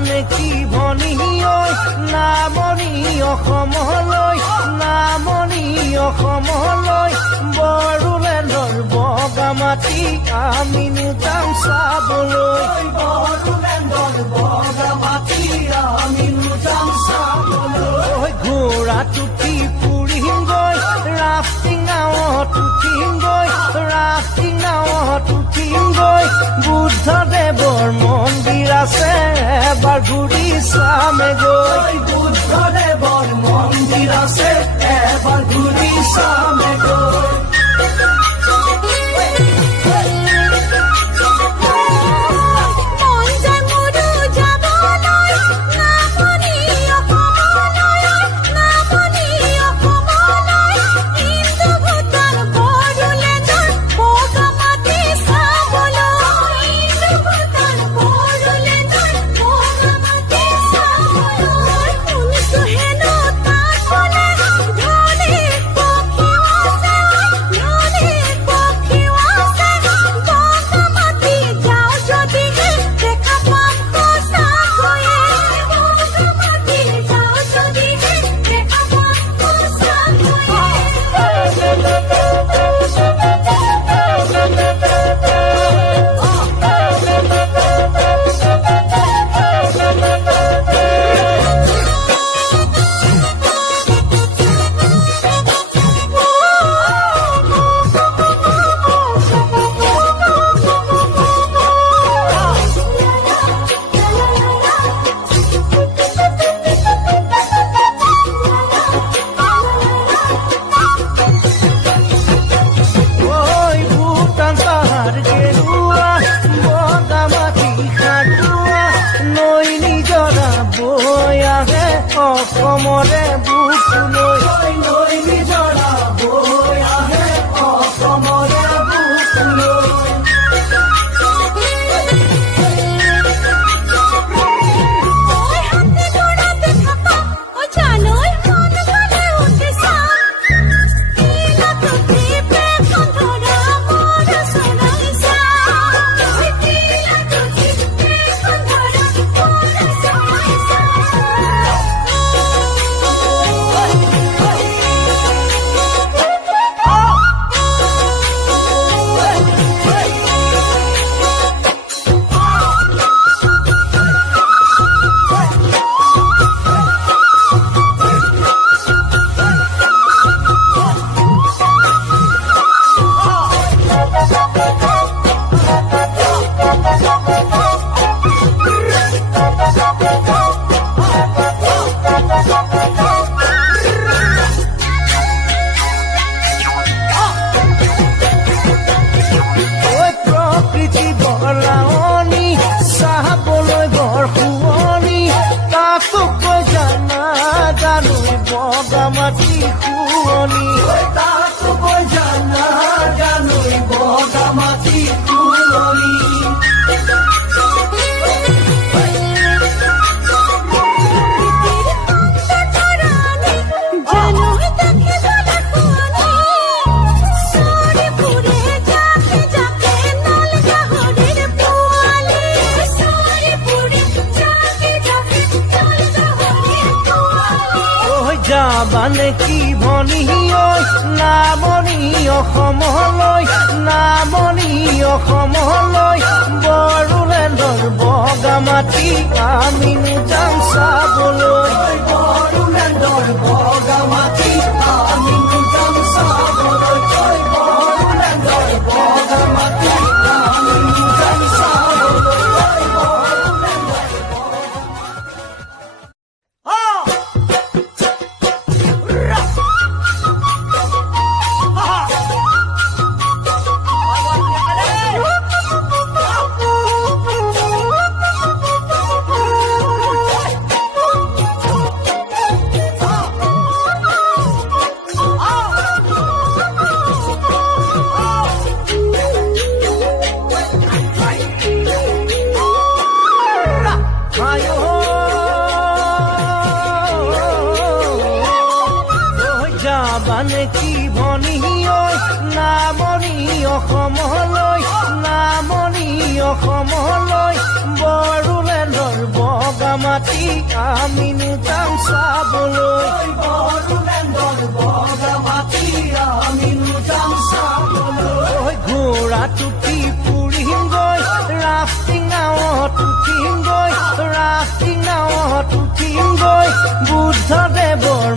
যাবানে কি ভনী ঐ নামনি অসমলৈ নামনি অসমলৈ বড়োলেণ্ডৰ বগা মাটি আমিনো যাম চাবলৈ বড়োলেণ্ডৰ বগা মাটি আমিনো যাম চাবলৈ ঘোঁৰাত উঠি ফুৰিমগৈ ৰাফটিং নাৱত উঠিমগৈ ৰাফটিং নাৱত উঠিমগৈ বুদ্ধদেৱৰ মন্দিৰ আছে এবাৰ ঘূৰি চামেগৈ বুদ্ধদেৱৰ মন্দিৰ আছে এবাৰ ঘূৰি চামেগৈ অসমৰে বুকুলৈ নৈ নিজৰা বৈ আহে অসমৰে বুকুলৈ বগামাটি খুৱনি তাতো গৈ জানা জানুই বগামাটি খুৱনি যাবানে কি ভনী ঐ নামনি অসমলৈ নামনি অসমলৈ বড়োলেণ্ডৰ বগা মাটি আমিনো যাম চাবলৈ বড়োলেণ্ডৰ বগা মাটি আমিনো যাম চাবলৈ বড়োলেণ্ডৰ বগা মাটি আমিনো যাম চাবলৈ যাবানে কি ভনী ঐ নামনি অসমলৈ নামনি অসমলৈ বড়োলেণ্ডৰ বগা মাটি আমিনো যাম চাবলৈ ঘোঁৰাত উঠি ফুৰিমগৈ ৰাফটিং নাৱত উঠিমগৈ ৰাফটিং নাৱত উঠিমগৈ বুদ্ধদেৱৰ